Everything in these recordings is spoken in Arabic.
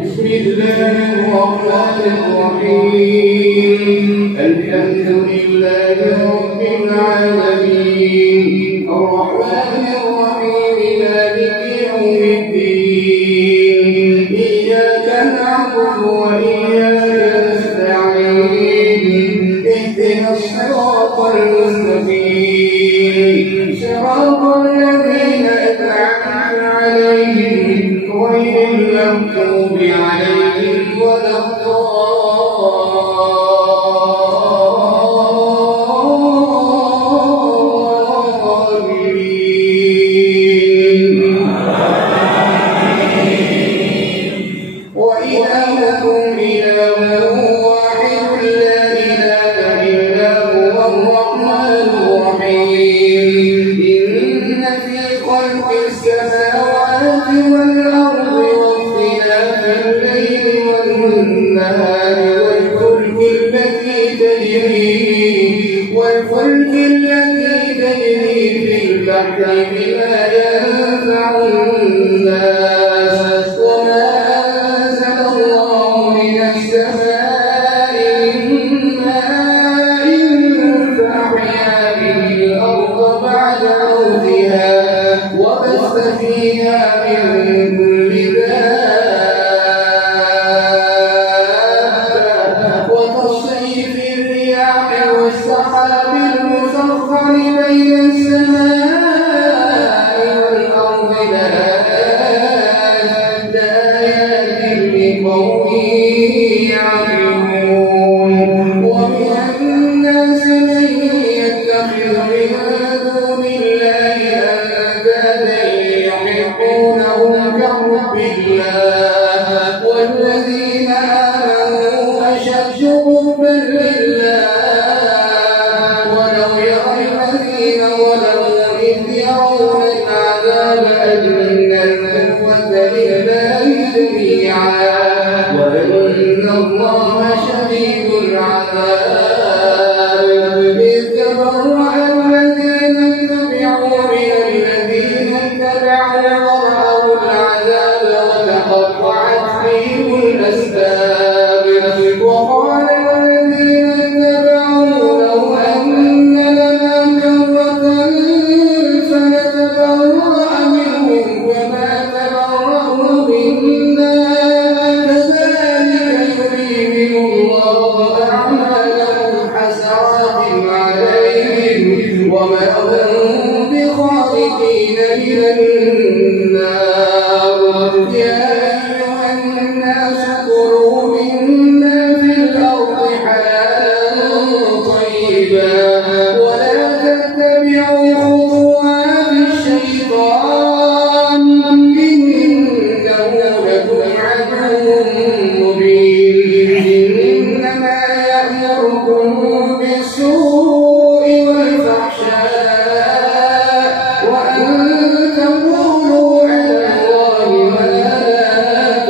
بسم الله الرحمن الرحيم الحمد لله رب العالمين الرحمن الرحيم مالك يوم الدين إياك نعبد وإياك نستعين اهدنا الصراط المستقيم صراط الذين أنعمت عليهم غير المغضوب عليهم ولا الضالين وإلهكم إله واحد لا إله إلا هو الرحمن الرحيم إن في خلق السماوات والأرض واختلاف الليل والنهار والفلك التي تجري في البحر بما ينفع الناس وما أنزل الله من السماء من ماء فأحيا به الأرض بعد موتها وبث فيها من كل دابة وتصريف الرياح والسحاب المسخر بين السماء والأرض لآيات لقوم يعقلون ومن الناس من يتخذ من دون الله أندادا يحبونهم كحب الله والذين آمنوا أشد حبا لله ولو يرى الذين ظلموا إذ يرون العذاب أن القوة لله جميعا وأن الله شديد العذاب إذ تبرأ الذين اتبعوا من الذين اتبعوا ورأوا العذاب وتقطعت بهم الأسباب وقال الذين اتبعوا لو أن لنا كرة فنتبرأ منهم كما تبرأوا منا كذلك يريهم الله أعمالهم حسرات عليهم وما هم بخارجين من النار يا أيها الناس كلوا مما في الأرض حلالا طيبا ولا تتبعوا خطوات الشيطان إنه لكم عدو مبين إنما يأمركم بالسوء والفحشاء وأن تقولوا على الله ما لا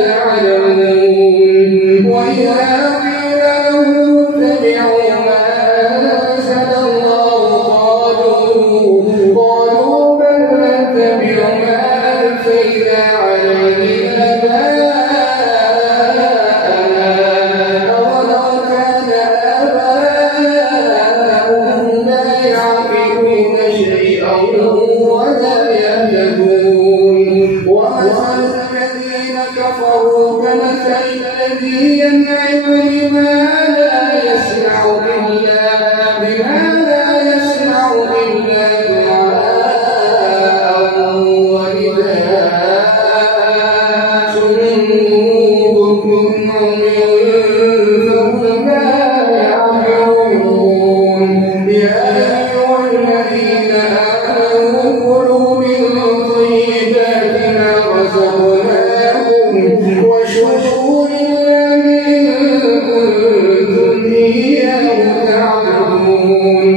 تعلمون وإذا قيل لهم اتبعوا ما أنزل الله قالوا بل نتبع ما ألفينا عليه آباءنا أولو كان آباؤهم لا يعقلون شيئا ولا يهتدون ومثل الذين كفروا كمثل الذي ينعم بما لا يسمع إلا دعاء ونداء صم بكم عمي فهم لا يعقلون يا أيها الذين آمنوا كلوا من طيبات ما رزقناكم واشكروا لله إن كنتم إياه تعبدون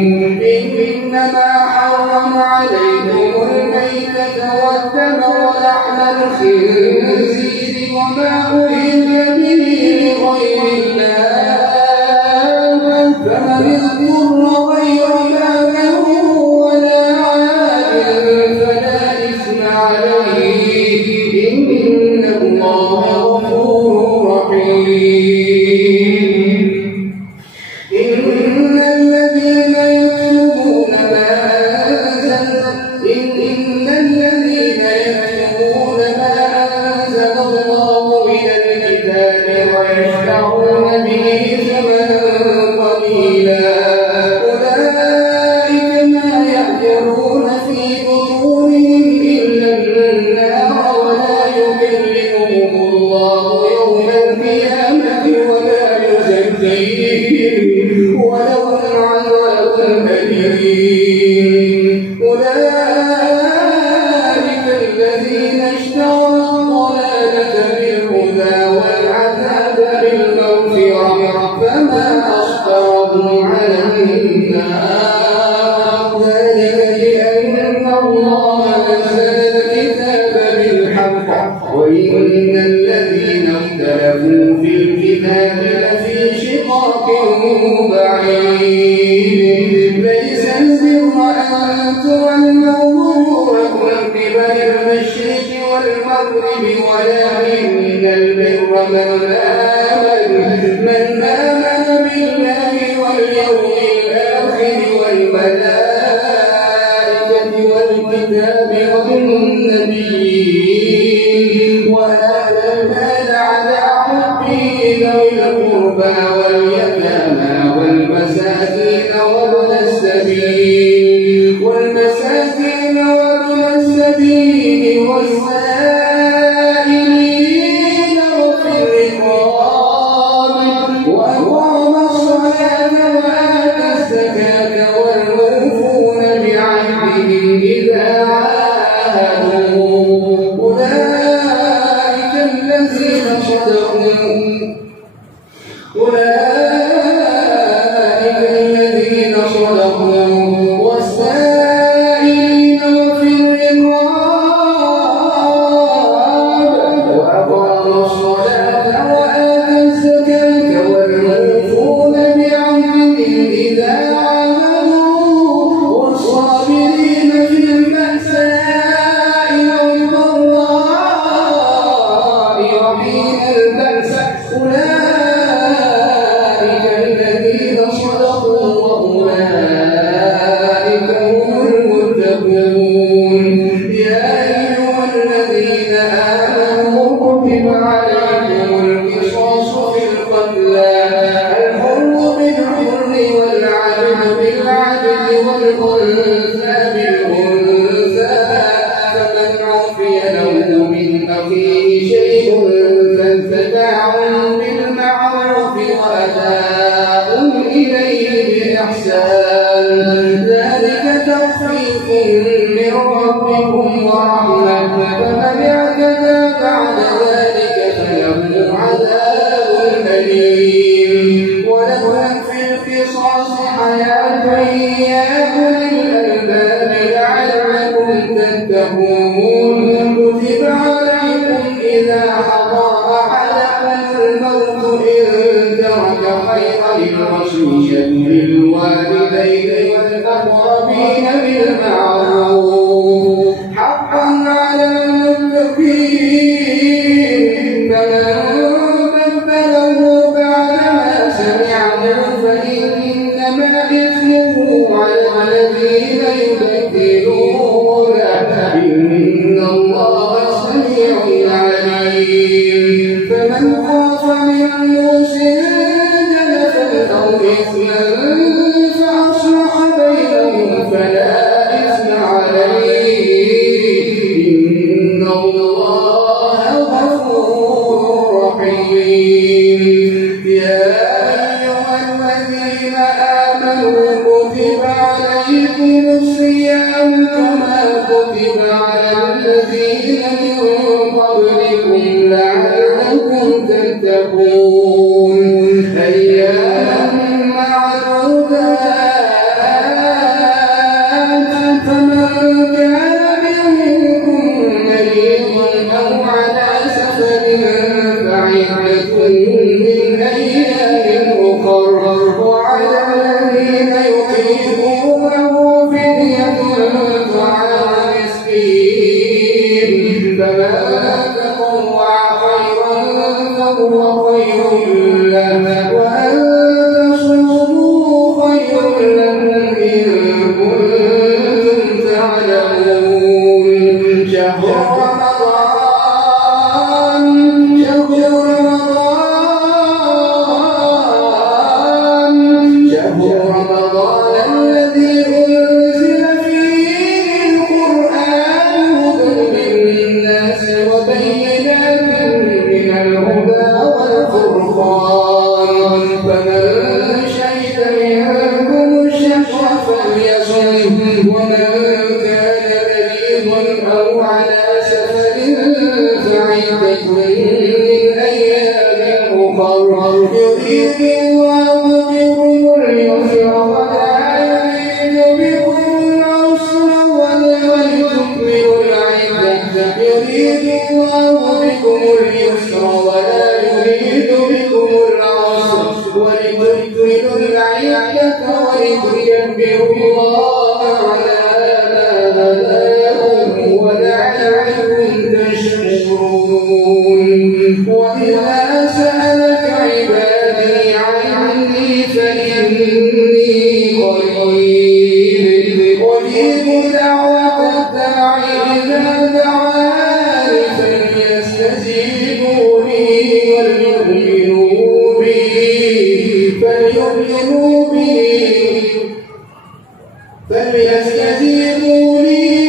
الله من الكتاب ويشترون به ثمنا قليلا أولئك ما يأكلون في بطونهم إلا النار ولا يكلمهم الله يوم القيامة ولا يزكيهم ولهم عذاب أليم أولئك الذين اشتروا الضلالة بالهدى والعذاب بالمغفرة فما أصبرهم على النار ذلك بأن الله نزل الكتاب بالحق وإن الذين اختلفوا في الكتاب لفي شقاق بعيد ليس البر أن تولوا وجوهكم قبل المشرق والمغرب ولكن البر من آمن بالله واليوم الآخر والملائكة والكتاب والنبيين وآتى المال على حبه ذوي القربى واليتامى والمساكين وابن السبيل والسائلين وفي الرقاب وأقام الصلاة وآتى الزكاة والموفون بعهدهم إذا عاهدوا أولئك الذين صدقوا والسائلين وفي الرقاب وأقاموا الصلاة وآتوا الزكاة والموفون بعهدهم إذا عاهدوا والصابرين في البأساء والضراء وحين البأس أولئك الذين صدقوا وأولئك هم المتقون يا أيها الذين آمنوا كتب عليكم القصاص في القتلى الحر بالحر والعبد بالعبد والأنثى بالأنثى فمن عفي له من أخيه شيء فاتباع بالمعروف وأداء إليه بإحسان ذلك تخفيف من ربكم ورحمة فمن اعتدى بعد ذلك فله عذاب أليم ولكم في القصاص حياة يا أولي الألباب لعلكم تتقون كتب عليكم إذا حضر أحدكم الموت إن ترك خيرا الوصية للوالدين والأقربين بالمعروف حقا على المتقين فمن بدله بعدما سمعه فإنما إثمه على الذين يبدلونه إن الله سميع عليم فمن خاف من موص جنفا أو إثما فأصلح بينهم فلا إثم عليه إن الله غفور رحيم يا أيها الذين آمنوا كتب عليكم الصيام كما كتب على الذين من قبلكم لعلكم تتقون أياما معدودات فمن كان منكم مريضا أو على سفر فعدة من أيام أخر وعلى الذين يطيقونه فدية طعام مسكين فمن تطوع خيرا فهو خير له وأن تصوموا خير لكم إن كنتم تعلمون شهر رمضان وإذا سألك عبادي عني فإني قريب أجيب دعوة الداعي إذا دعان فليستجيبوا لي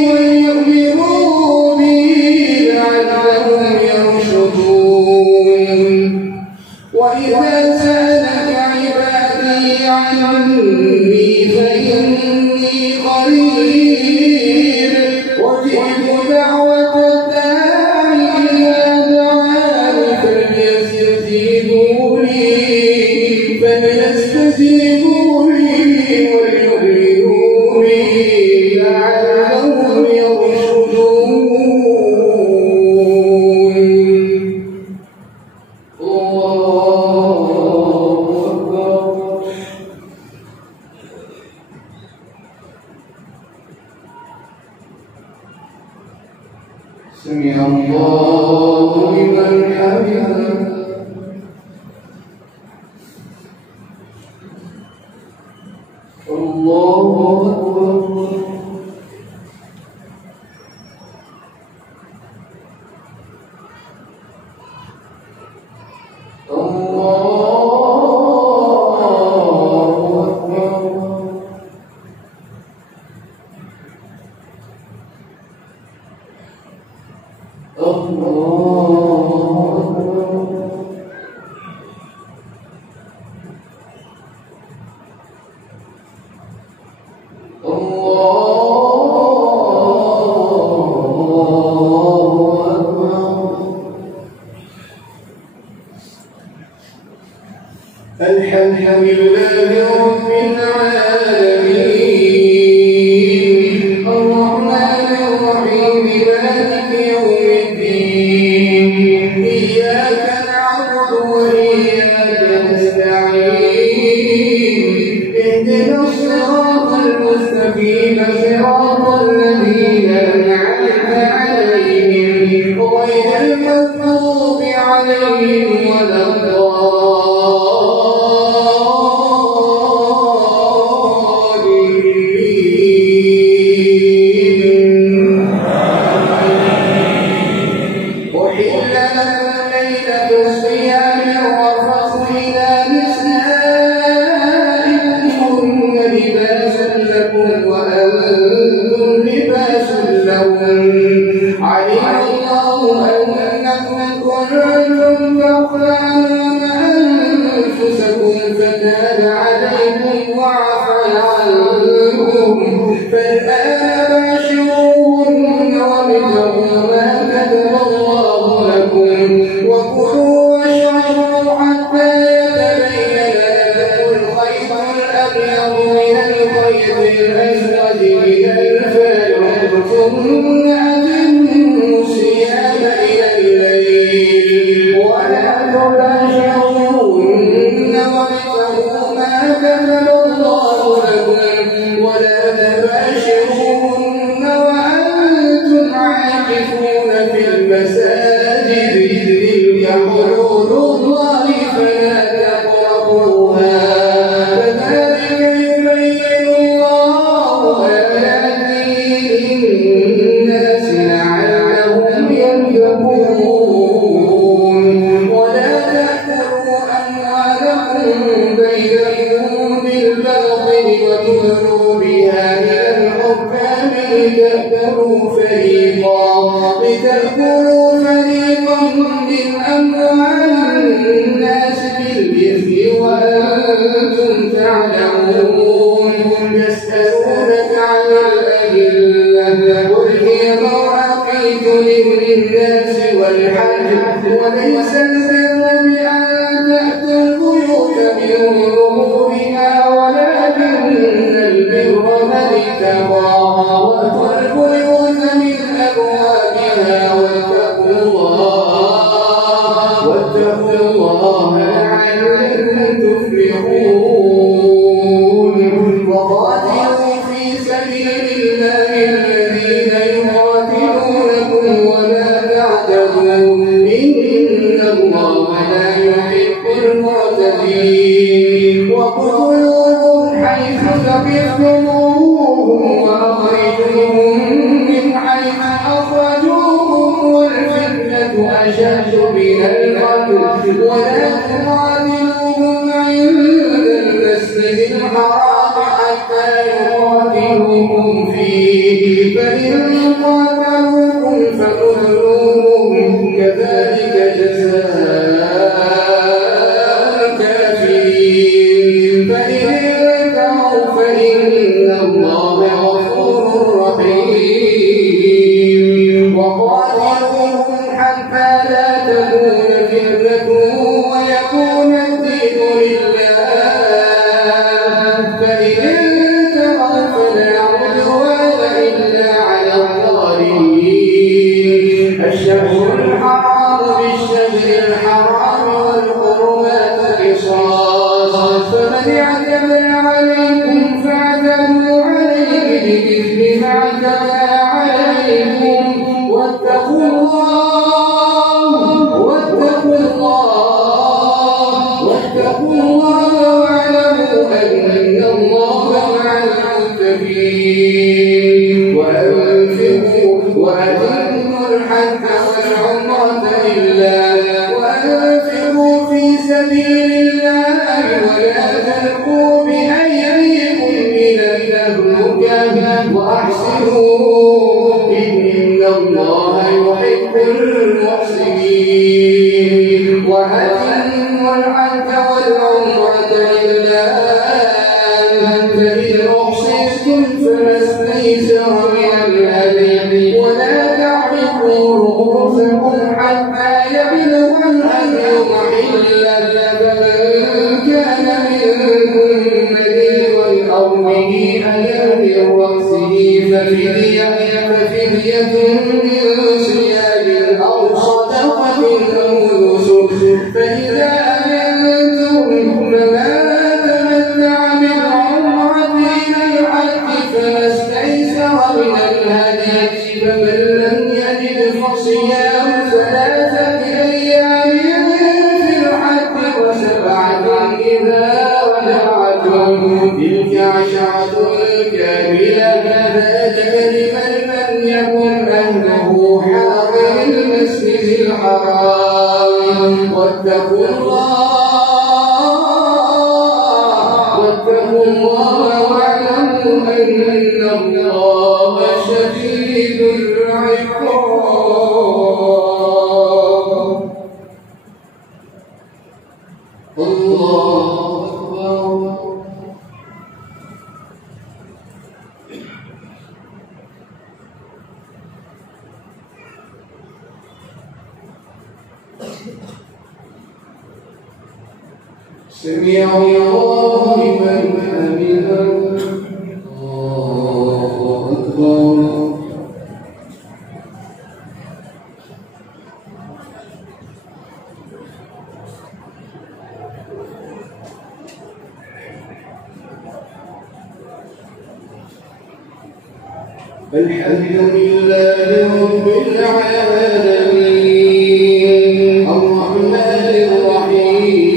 وليؤمنوا بي لعلهم يرشدون وإذا سألك عبادي عني فإني قريب أجيب دعوة الداعي إذا دعان فليستجيبوا لي وليؤمنوا بي لعلهم يرشدون. سمع الله لمن حمده. الله أكبر. الحمد لله رب العالمين الرحمن الرحيم مالك يوم الدين إياك نعبد وإياك نستعين اهدنا الصراط المستقيم صراط الذين أنعمت عليهم غير المغضوب عليهم ولا وليس البر بأن تأتوا البيوت من ظهورها ولكن البر من اتقى وأتوا البيوت من أبوابها واتقوا الله لعلكم تفلحون. وقاتلوا في سبيل الله الذين يقاتلونكم ولا تعتدوا إن الله لا يحب المعتدين واقتلوهم حيث ثقفتموهم وأخرجوهم من حيث أخرجوهم والفتنة أشد من القتل ولا تقاتلوهم عند المسجد الحرام حتى يقاتلوكم فيه فإن قاتلوكم فاقتلوهم كذلك جزاء الكافرين فإن انتهوا فإن الله غفور رحيم وقاتلوهم حتى لا تكون فتنة ويكون الدين لله فإن انتهوا فلا عدوان إلا على الظالمين الشهر الحرام بالشهر الحرام والحرمات قصاص فمن اعتدى عليكم فاعتدوا عليه بمثل ما اعتدى عليكم واتقوا الله واعلموا أن الله مع المتقين وأتموا الحج والعمرة لله وأنفقوا في سبيل الله ولا تلقوا بأيديكم إلى التهلكة وأحسنوا إن الله يحب المحسنين وأتموا الحج والعمرة لله فإن أحصرتم فما استيسر من الهدي ولا تحلقوا رؤوسكم حتى يبلغ الهدي محله فمن كان منكم مريضا أو به أذى من رأسه ففدية من صيام أو صدقة أو نسك فإذا أمنتم فمن تمتع بالعمرة إلى الحج فما استيسر من الهدي فمن لم يجد فصيام 3 أيام في الحج و7 إذا رجعتم تلك 10 كاملة ذلك لمن لم يكن أهله حاضر المسجد الحرام واتقوا الله واعلموا أن الله شديد العقاب الله أكبر سمع الله لمن حمده الله أكبر الحمد لله رب العالمين الرحمن الرحيم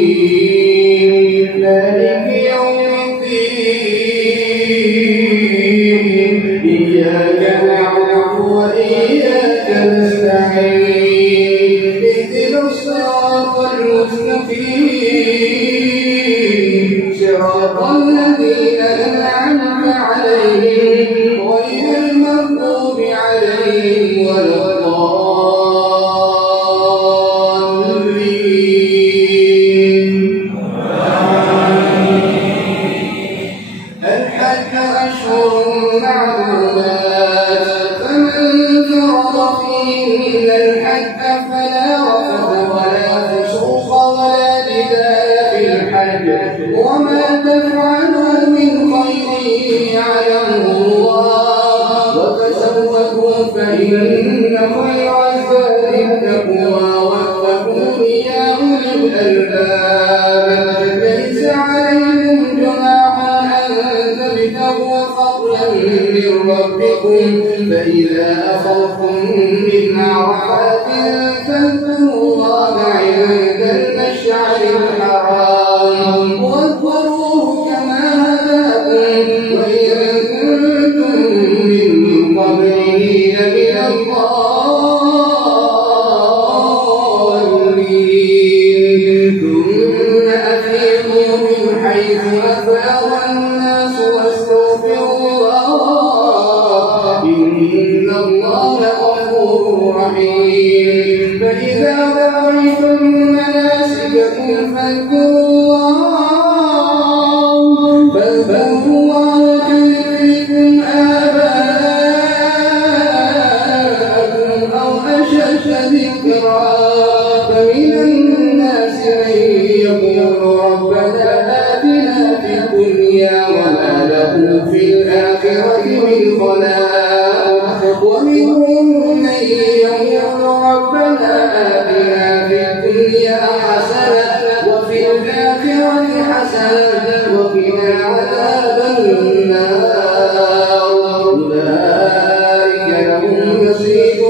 مالك يوم الدين إياك نعبد وإياك نستعين اهدنا الصراط المستقيم صراط الذين أنعمت عليهم غير المغضوب عليهم ولا الضالين الحج أشهر معلومات فمن فرض فيهن الحج فلا رفث ولا فسوق ولا جدال في الحج وما تفعلوا من خير يعلمه الله وتزودوا فإن خير الزاد التقوى واتقون يا أولي الألباب ليس عليكم جناح أن تبتغوا فضلا من ربكم فإذا أفضتم من عرفات فاذكروا الله عند فمن الناس من يقول ربنا آتنا في الدنيا وما له في الآخرة من خلاق ومنهم من يقول ربنا آتنا في الدنيا حسنة وفي الآخرة حسنة وقنا عذاب النار أولئك لهم نصيب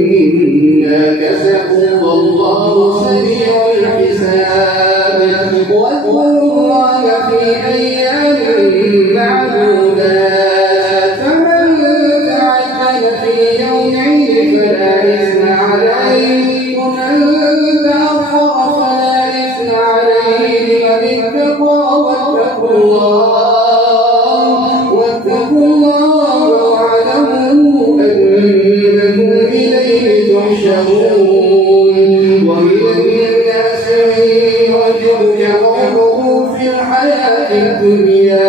مما كسبوا والله سريع الحساب واذكروا الله في أيام معدودات فمن تعجل في يومين فلا إثم عليه ومن تأخر فلا إثم عليه لمن اتقى واتقوا الله واعلموا أنكم إليه تحشرون ومن الناس من يرجو في الحياة الدنيا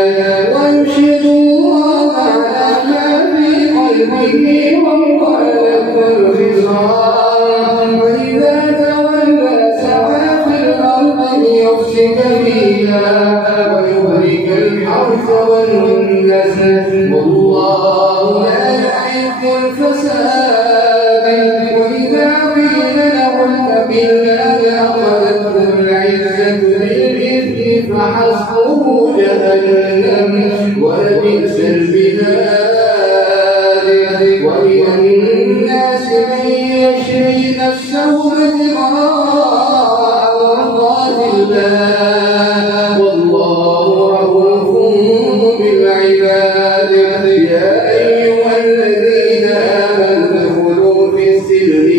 ويشهد الله على ما في قلبه وهو له الخصام وإذا تولى سعى في الأرض ليفسد فيها ويهلك الحرث والنسل والله لا يحب الفساد وإذا قيل لهم بالله أخذتهم العزة بالإثم فحسبه جهنم ولبئس المهاد ومن الناس من يشري نفسه ابتغاء مرضات الله والله رؤوف بالعباد يا أيها الذين آمنوا ادخلوا في السلم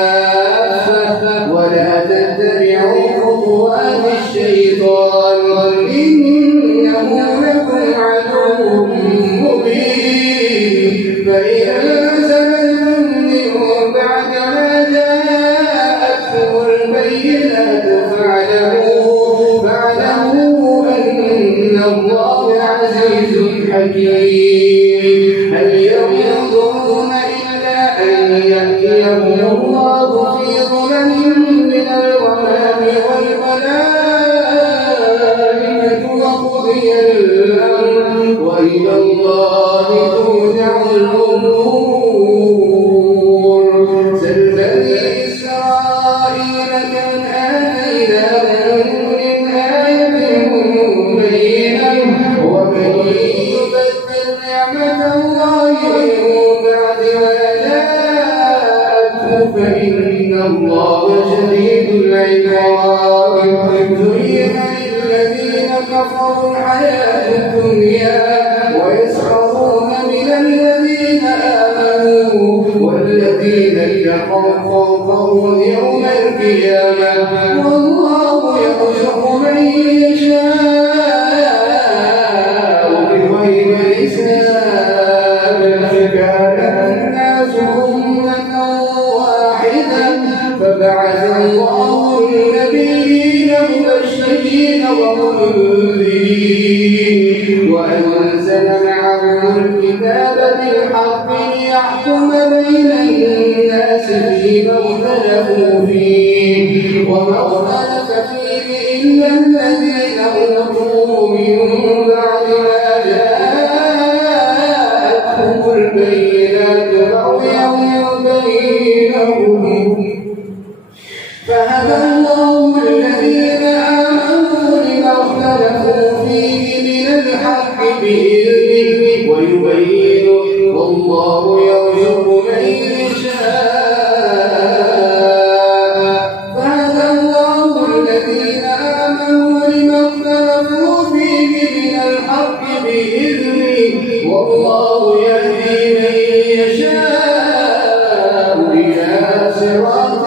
كافة ولا تتبعوا خطوات الشيطان إنه لكم عدو مبين فإن زللتم من بعد ما جاءتكم البينات فاعلموا أن الله عزيز حكيم هل ينظرون إلا أن يأتيهم الله في ظلل من الغمام والملائكة وقضي الأمر وإلى الله ترجع الأمور سل بني إسرائيل كم آتيناهم من آية بينة ومن يبدل نعمة الله من بعد ما جاءته فإن الله شديد العقاب زين للذين كفروا الحياة الدنيا ويسخرون من الذين آمنوا والذين اتقوا فوقهم يوم القيامة والله يرزق من يشاء بغير حساب كان الناس أمة واحدة فبعث الله النبيين مبشرين ومنذرين وأنزل معهم الكتاب بالحق ليحكم بين الناس فيما اختلفوا فيه وما اختلف فيه إلا الذين أوتوا من بعد ما جاءتهم البينات بغيا بينهم فهدى الله الذين آمنوا لما اختلفوا فيه من الحق بإذنه ويبين والله يرزق من يشاء فهدى الله الذين آمنوا لما اختلفوا فيه من الحق بإذنه والله يهدي من يشاء إلى صراط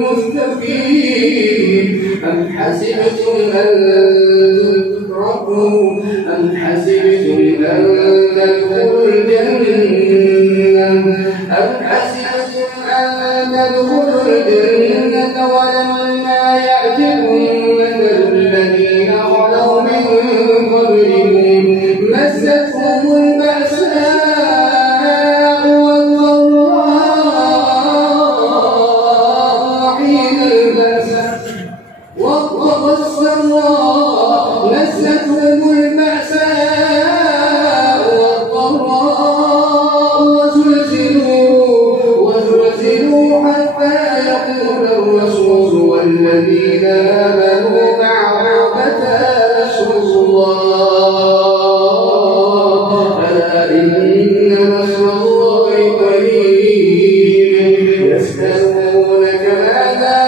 مستقيم أم حسبتم أن تدخلوا الجنة ولما يقول الرسول والذين آمنوا معه متى نصر الله ألا إن نصر الله قريب يسألونك ماذا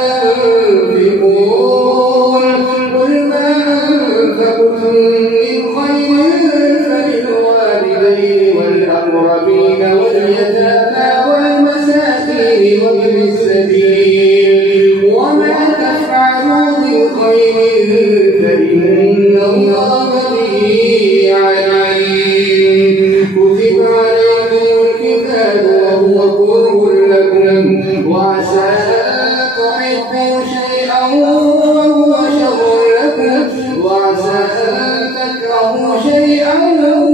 ينفقون قل ما أنفقتم من خير فللوالدين والأقربين واليتامى والمساكين وابن السبيل وما تفعلوا من خير فإن الله به عليم كتب عليكم القتال وهو كره لكم وعسى أن تحبوا شيئا وهو شر لكم وعسى أن تكرهوا شيئا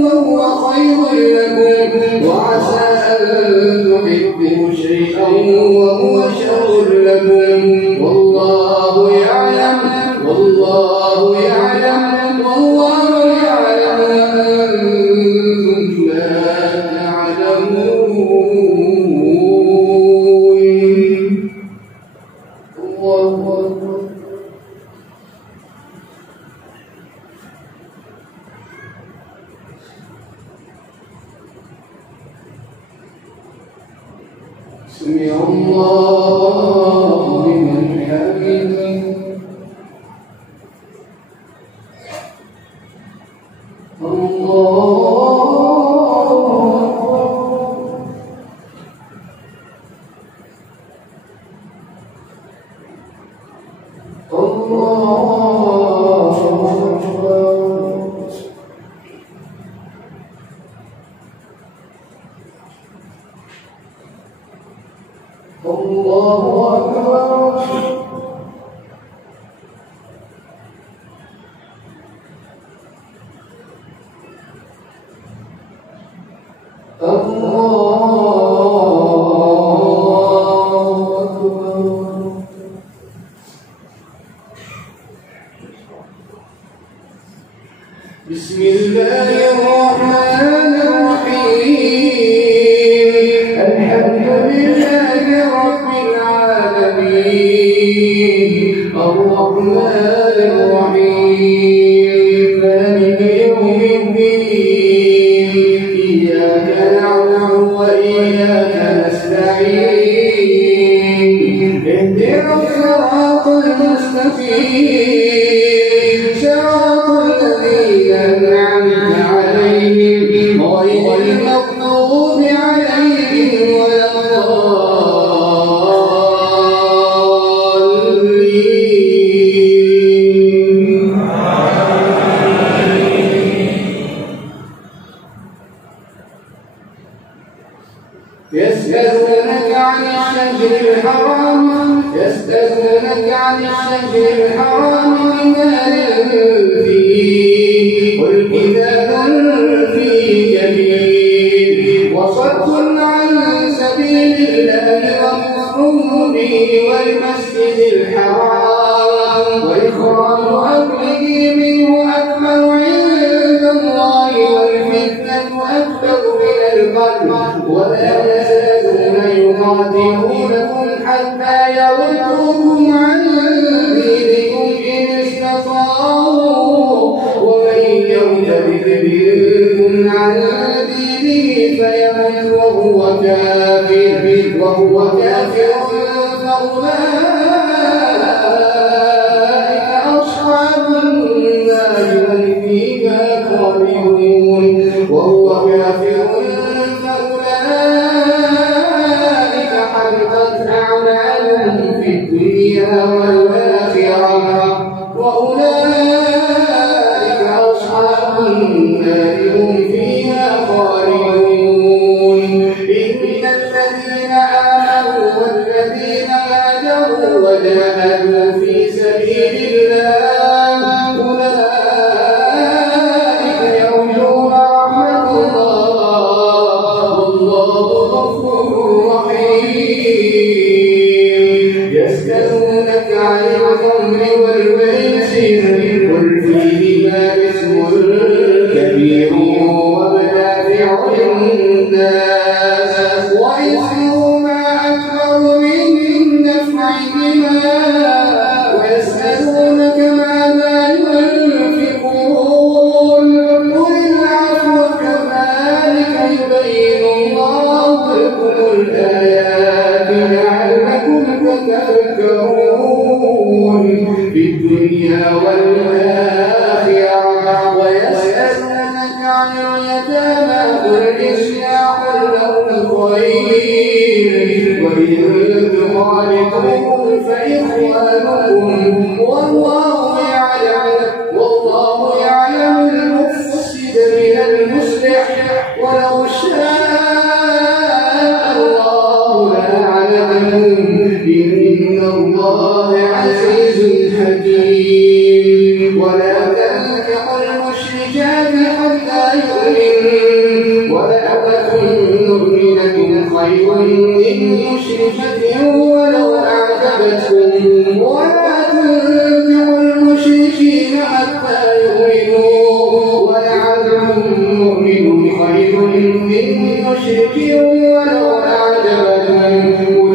وهو خير لكم وعسى أن تحبوا شيئا وهو شر لكم والله يعلم والله يعلم وأنتم لا تعلمون. الله أكبر. سمع الله لمن حمده. بسم الله الرحمن الرحيم الحمد لله رب العالمين الرحمن الرحيم مالك يوم الدين إياك نعبد وإياك نستعين اهدنا الصراط المستقيم صراط الذين أنعمت عليهم غير المغضوب عليهم ولا الضالين. يسألونك عن الشهر الحرام قتال فيه قل قتال فيه كبير وصد عن سبيل الله وكفر به والمسجد الحرام وإخراج أهله منه أكبر عند الله والفتنة أكبر من القتل ولا يزالون يقاتلونكم حتى يردوكم عن دينكم إن استطاعوا ومن يرتد منكم عن دينه فيمت وهو كافر فأولئك أصحاب النار هم فيها خالدون وهو كافر فأولئك حبطت أعمالهم في الدنيا والآخرة وأولئك أصحاب النار هم فيها خالدون. إن الذين آمنوا والذين هاجروا وجاهدوا في سبيل الله أولئك يرجون رحمة الله والله غفور رحيم. يسألونك عن الخمر والميسر قل فيهما إثم كبير ومنافع للناس وإثمهما أكبر من نفعهما بهما ويسألونك ماذا ينفقون قل العفو كذلك يبين الله لكم الآيات لعلكم تتفكرون في الدنيا والآخرة ويسألونك عن اليتامى قل إصلاح لهم خير وإن تخالطوهم فإخوانكم والله يعلم المفسد من المصلح ولو شاء الله لأعنتهم إن الله عزيز حكيم ولا تنكحوا المشركات حتى يؤمنوا ولأمة مؤمنة خير من مشركة ولو أعجبتكم ولا تنكحوا المشركين حتى يؤمنوا ولعبد مؤمن خير من مشرك ولو أعجبتكم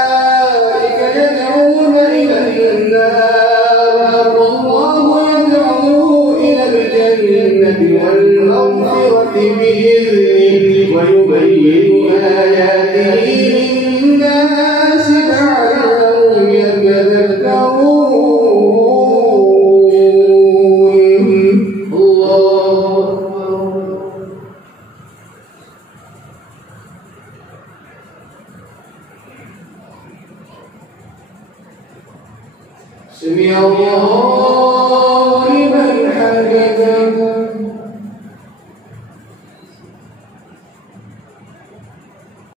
أولئك يدعون إلى النار والله يدعو إلى الجنة والمغفرة بإذنه ويبين آياته للناس لعلهم يتذكرون. الله سمع الله